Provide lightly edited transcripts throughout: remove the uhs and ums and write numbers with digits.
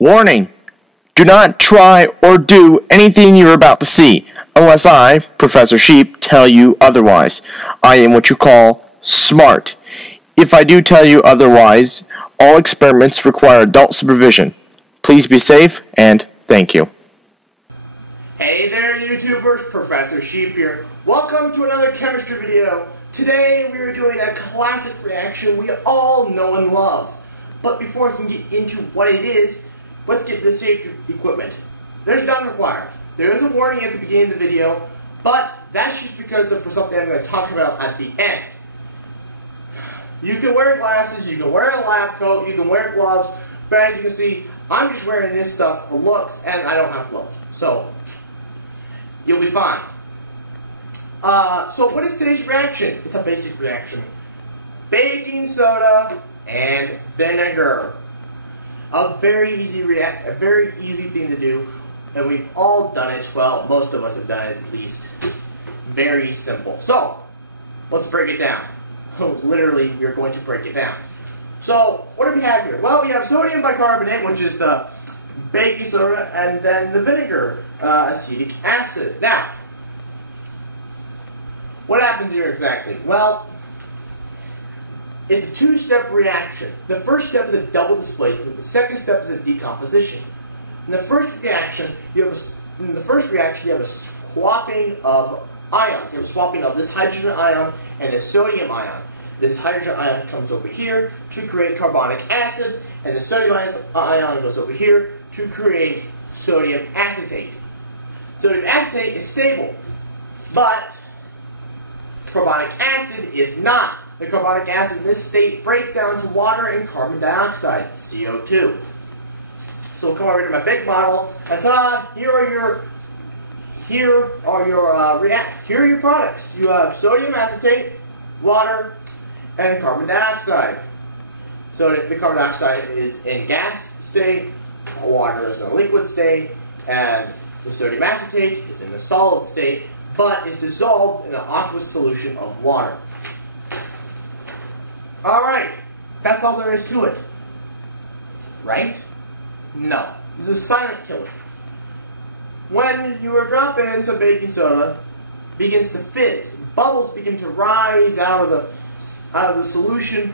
Warning! Do not try or do anything you're about to see, unless I, Professor Sheep, tell you otherwise. I am what you call smart. If I do tell you otherwise, all experiments require adult supervision. Please be safe, and thank you. Hey there, YouTubers, Professor Sheep here. Welcome to another chemistry video. Today we are doing a classic reaction we all know and love. But before I can get into what it is, let's get the safety equipment. There's none required. There is a warning at the beginning of the video, but that's just because of something I'm going to talk about at the end. You can wear glasses, you can wear a lab coat, you can wear gloves, but as you can see, I'm just wearing this stuff for looks, and I don't have gloves. So, you'll be fine. So what is today's reaction? It's a basic reaction. Baking soda and vinegar. A very easy thing to do, and we've all done it. Well, most of us have done it at least. Very simple. So, let's break it down. Literally, we're going to break it down. So, what do we have here? Well, we have sodium bicarbonate, which is the baking soda, and then the vinegar, acetic acid. Now, what happens here exactly? Well, it's a two-step reaction. The first step is a double displacement. The second step is a decomposition. In the first reaction, you have a swapping of ions. You have a swapping of this hydrogen ion and this sodium ion. This hydrogen ion comes over here to create carbonic acid, and the sodium ion goes over here to create sodium acetate. Sodium acetate is stable, but carbonic acid is not. The carbonic acid in this state breaks down to water and carbon dioxide, CO2. So we'll come over to my big bottle, and ta-da! Here are your products. You have sodium acetate, water, and carbon dioxide. So the carbon dioxide is in gas state, water is in a liquid state, and the sodium acetate is in the solid state, but is dissolved in an aqueous solution of water. Alright, that's all there is to it. Right? No. It's a silent killer. When you are dropping some baking soda, it begins to fizz. Bubbles begin to rise out of the solution.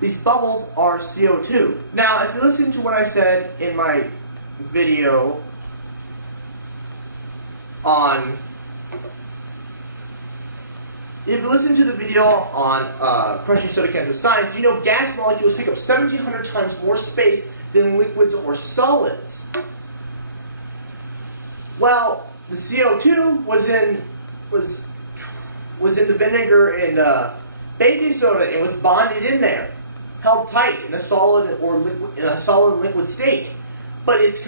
These bubbles are CO2. Now, if you listen to what I said in my video on crushing soda cans with science, you know gas molecules take up 1,700 times more space than liquids or solids. Well, the CO2 was in the vinegar and baking soda. It was bonded in there, held tight in a solid liquid state. But it's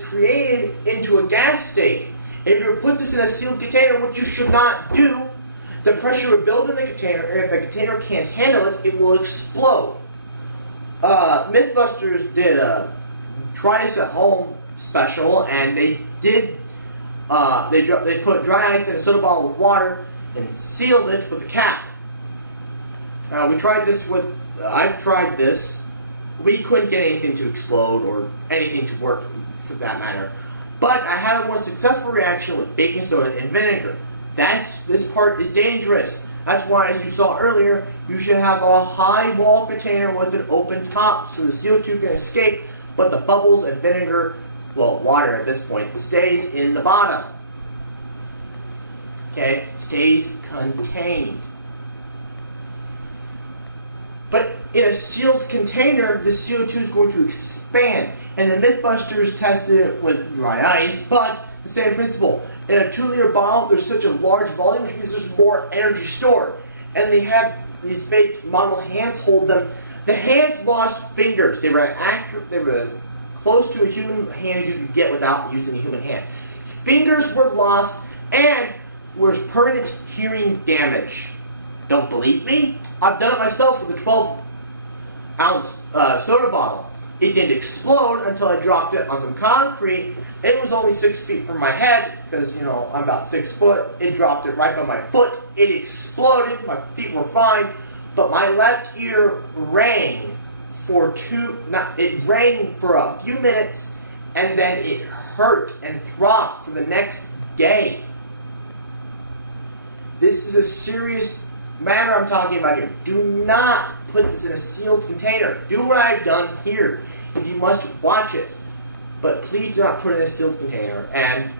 created into a gas state. If you put this in a sealed container, which you should not do, the pressure will build in the container, and if the container can't handle it, it will explode. Mythbusters did a try this at home special, and they put dry ice in a soda bottle with water and sealed it with a cap. We tried this with. I've tried this. We couldn't get anything to explode or anything to work, for that matter. But I had a more successful reaction with baking soda and vinegar. This part is dangerous. That's why, as you saw earlier, you should have a high wall container with an open top so the CO2 can escape, but the bubbles and vinegar, well, water at this point, stays in the bottom. Okay? Stays contained. But in a sealed container, the CO2 is going to expand. And the Mythbusters tested it with dry ice, but the same principle. In a 2-liter bottle, there's such a large volume, which means there's more energy stored. And they have these fake model hands hold them. The hands lost fingers. They were as close to a human hand as you could get without using a human hand. Fingers were lost, and was permanent hearing damage. Don't believe me? I've done it myself with a 12-ounce soda bottle. It didn't explode until I dropped it on some concrete. It was only 6 feet from my head, because, you know, I'm about 6 foot. It dropped it right by my foot. It exploded. My feet were fine. But my left ear rang for it rang for a few minutes, and then it hurt and throbbed for the next day. This is a serious matter I'm talking about here. Do not put this in a sealed container. Do what I've done here if you must watch it. But please do not put it in a sealed container, and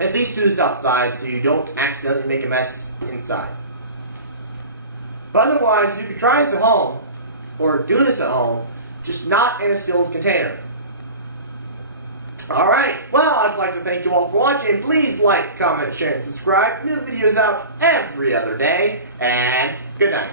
at least do this outside so you don't accidentally make a mess inside. But otherwise, you can try this at home, or do this at home, just not in a sealed container. Alright, well, I'd like to thank you all for watching. Please like, comment, share, and subscribe. New videos out every other day, and good night.